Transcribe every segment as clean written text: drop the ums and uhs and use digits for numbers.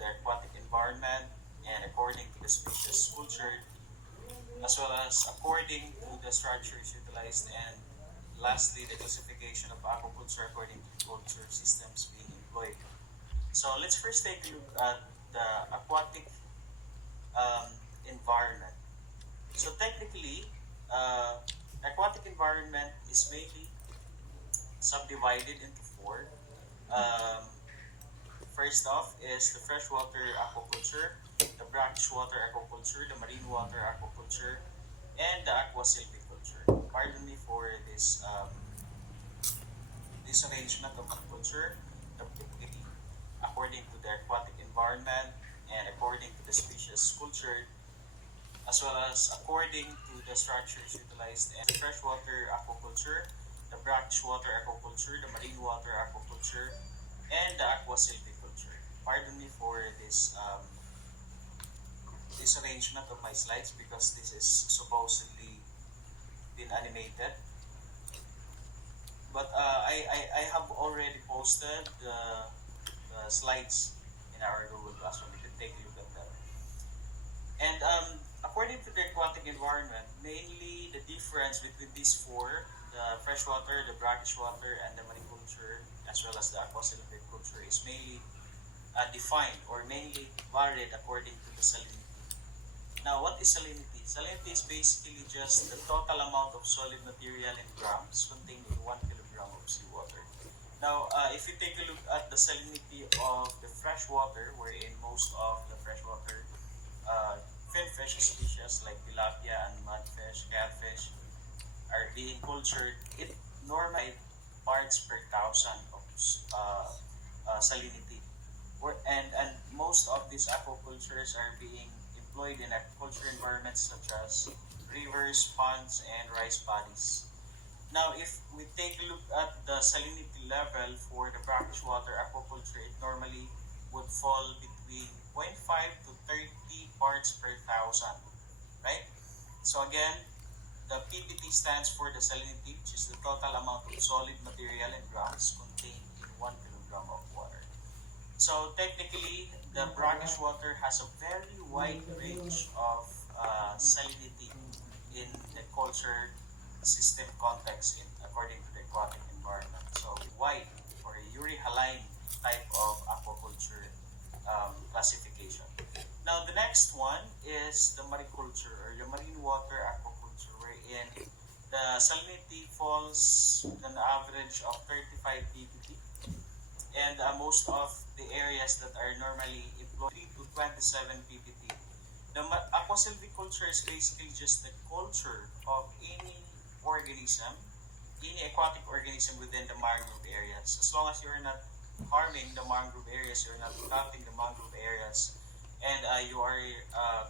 the aquatic environment and according to the species cultured, as well as according to the structures utilized, and lastly, the classification of aquaculture according to the culture systems being employed. So let's first take a look at the aquatic um, environment. So technically, aquatic environment is mainly subdivided into four. Um, First off is the freshwater aquaculture, the brackish water aquaculture, the marine water aquaculture, and the aqua silviculture. Pardon me for this arrangement of aquaculture, typically according to the aquatic environment and according to the species cultured, as well as according to the structures utilized, and the freshwater aquaculture, the brackish water aquaculture, the marine water aquaculture, and the aqua silviculture. Pardon me for this arrangement of my slides because this is supposedly been animated. But I have already posted the slides in our Google Classroom. You can take a look at that. And according to the aquatic environment, mainly the difference between these four, the freshwater, the brackish water, and the mariculture, as well as the aqua silviculture, is mainly defined or mainly varied according to the salinity. Now, what is salinity? Salinity is basically just the total amount of solid material in grams contained in 1 kilogram of seawater. Now, if you take a look at the salinity of the freshwater, wherein most of the freshwater finfish species like tilapia and mudfish, catfish are being cultured, it normally parts per thousand of salinity. And most of these aquacultures are being employed in aquaculture environments such as rivers, ponds, and rice paddies. Now, if we take a look at the salinity level for the brackish water aquaculture, it normally would fall between 0.5 to 30 parts per thousand, right? So again, the PPT stands for the salinity, which is the total amount of solid material in grams contained in 1 kilogram of water. So technically, the brackish water has a very wide range of salinity in the culture system context according to the aquatic environment. So wide or a euryhaline type of aquaculture classification. Now the next one is the mariculture or the marine water aquaculture, wherein the salinity falls an average of 35 ppb, and most of the areas that are normally employed to 27 ppt. The aqua silviculture is basically just the culture of any organism, any aquatic organism within the mangrove areas. As long as you're not harming the mangrove areas, you're not cutting the mangrove areas, and you are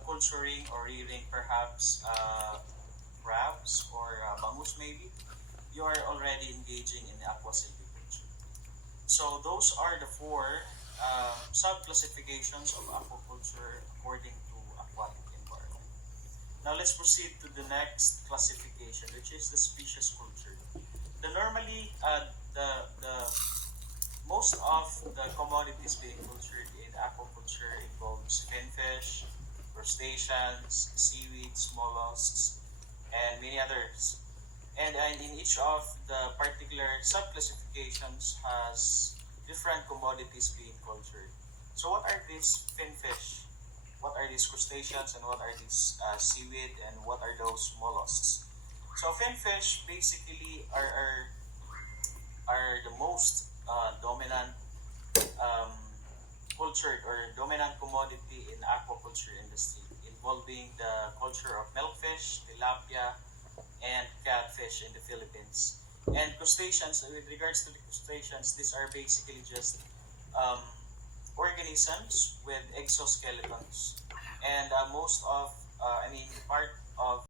culturing or rearing perhaps crabs or bangus maybe, you are already engaging in aqua silviculture. So those are the four sub-classifications of aquaculture according to aquatic environment. Now let's proceed to the next classification, which is the species culture. Normally, the most of the commodities being cultured in aquaculture involves finfish, crustaceans, seaweeds, mollusks, and many others. And in each of the particular sub-classifications has different commodities being cultured. So what are these finfish? What are these crustaceans? And what are these seaweed? And what are those mollusks? So finfish basically are the most dominant um, cultured or dominant commodity in aquaculture industry, involving the culture of milkfish, tilapia, and catfish in the Philippines. And crustaceans, with regards to the crustaceans, these are basically just organisms with exoskeletons. And most of, part of